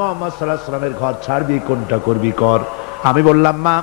মোহাম্মদ সাল্লাহ সাল্লামের ঘর ছাড়বি, কোনটা করবি কর। আমি বললাম, মা,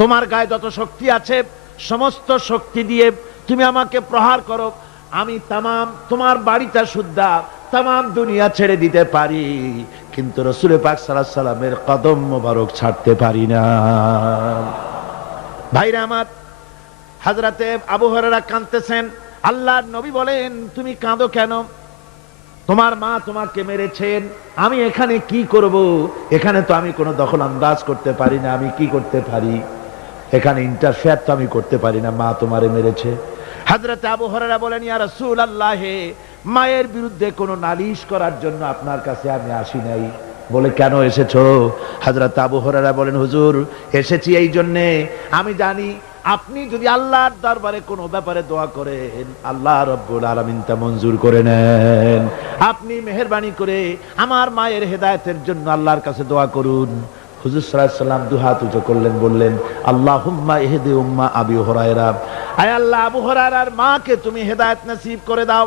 তোমার গায়ে যত শক্তি আছে, সমস্ত শক্তি দিয়ে তুমি আমাকে প্রহার করো। আমি তামাম তোমার বাড়িটা শুদ্ধা তামাম দুনিয়া ছেড়ে দিতে পারি। কিন্তু রসুল পাক সাল্লাহ সাল্লামের কদম মোবারক ছাড়তে পারি না। ভাইরা আমার হাজরাতে আবু হরেরা কাঁদতেছেন। আল্লাহর নবী বলেন, তুমি কাঁদো কেন? তোমার মা তোমাকে মেরেছেন, আমি এখানে কি করব? এখানে তো আমি কোনো দখল আন্দাজ করতে পারি না, আমি কি করতে পারি? এখানে ইন্টারফেয়ার তো আমি করতে পারি না, মা তোমারে মেরেছে। হাজরত আবু হরেরা বলেন, ইয়া রাসূল আল্লাহে মায়ের বিরুদ্ধে কোনো নালিশ করার জন্য আপনার কাছে আমি আসি নাই। বলে, কেন এসেছ? হাজরত আবু হরেরা বলেন, হুজুর, এসেছি এই জন্যে। আমি জানি আপনি যদি আল্লাহর দরবারে কোনো ব্যাপারে দোয়া করেন, আল্লাহ রব্বুল আলমিন তা মঞ্জুর করে নেন। আপনি মেহরবানি করে আমার মায়ের হেদায়তের জন্য আল্লাহর কাছে দোয়া করুন। করলেন, বললেন আবি হুরায়রা। আয় আল্লাহ, আবু হরার মাকে তুমি হেদায়ত নসিব করে দাও।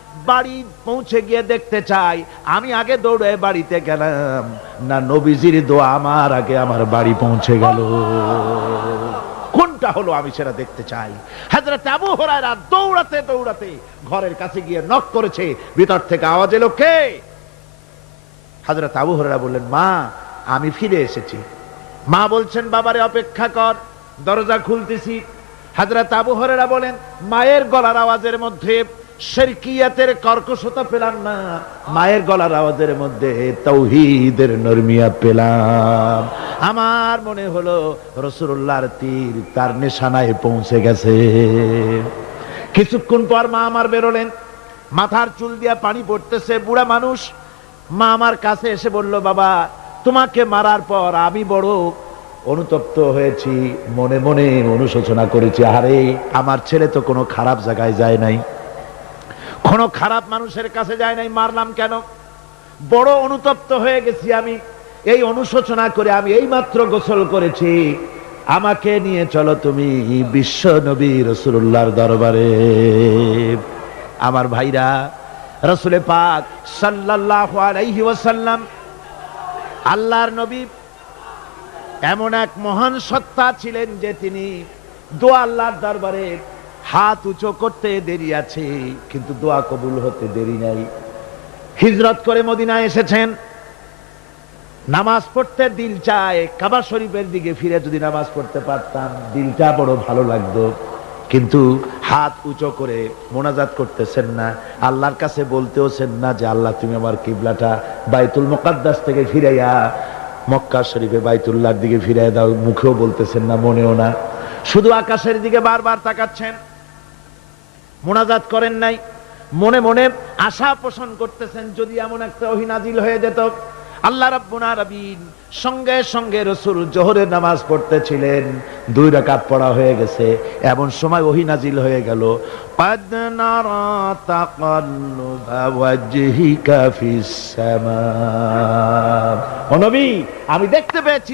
বাড়ি পৌঁছে গিয়ে দেখতে চাই। আমি আগে দৌড়ে বাড়িতে গেলাম। না, নবীজির দোয়া আমার আগে আমার বাড়ি পৌঁছে গেল। কোনটা হলো আমি সেটা দেখতে চাই। হাজরাতে আবু হরায়রা দৌড়াতে দৌড়াতে ঘরের কাছে গিয়ে নক করেছে। ভিতর থেকে আওয়াজ এলো কে? হাজরত হরারা বললেন, মা, আমি ফিরে এসেছি। মা বলছেন, বাবারে, অপেক্ষা কর, দরজা খুলতেছি। হাজরত আবু হরেরা বলেন, মায়ের গলার আওয়াজের মধ্যে শেরকিয়াতের কর্কশতা পেলাম না, মায়ের গলার আওয়াজের মধ্যে তৌহিদের নরমিয়া পেলাম। আমার মনে হলো রসুল্লাহর তীর তার নিশানায় পৌঁছে গেছে। কিছুক্ষণ পর মা আমার বেরোলেন। মাথার চুল দিয়া পানি পড়তেছে, বুড়া মানুষ। মা আমার কাছে এসে বলল, বাবা, তোমাকে মারার পর আমি বড় অনুতপ্ত হয়েছি, মনে মনে অনুশোচনা করেছি। আরে আমার ছেলে তো কোনো খারাপ জায়গায় যায় নাই। কোনো খারাপ মানুষের কাছে যায় নাই, মারলাম কেন? বড় অনুতপ্ত হয়ে গেছি আমি। এই অনুশোচনা করে আমি এই মাত্র গোসল করেছি। আমাকে নিয়ে চলো তুমি বিশ্ব নবী রসুল্লাহর দরবারে। আমার ভাইরা, রসুলে পাক সাল্লাল্লাহু আলাইহি আল্লাহর নবী এমন এক মহান সত্তা ছিলেন যে তিনি দোয়া আল্লাহর দরবারে হাত উঁচু করতে দেরি আছে, কিন্তু দোয়া কবুল হতে দেরি নাই। হিজরত করে মদিনায় এসেছেন। নামাজ পড়তে দিল চায়, কাবা শরীফের দিকে ফিরে যদি নামাজ পড়তে পারতাম, দিলটা বড় ভালো লাগতো। কিন্তু হাত উঁচু করে মোনাজাত করতেছেন না। আল্লাহর কাছে বলতেওছেন না যে, আল্লাহ, তুমি আমার কিবলাটা বাইতুল মোকাদ্দাস থেকে ফিরাইয়া মক্কা শরীফে বাইতুল্লাহর দিকে ফিরাই দাও। মুখেও বলতেছেন না, মনেও না। শুধু আকাশের দিকে বারবার তাকাচ্ছেন। মোনাজাত করেন নাই। মনে মনে আশা পোষণ করতেছেন, যদি এমন একটা অহিনাজিল হয়ে যেত। আল্লাহ রাব্বুনা রাবিন সঙ্গে সঙ্গে রসুল জোহরের নামাজ পড়তেছিলেন। দুই রাকাত পড়া হয়ে গেছে, এমন সময় ওহি নাজিল হয়ে গেল। আমি দেখতে পেয়েছি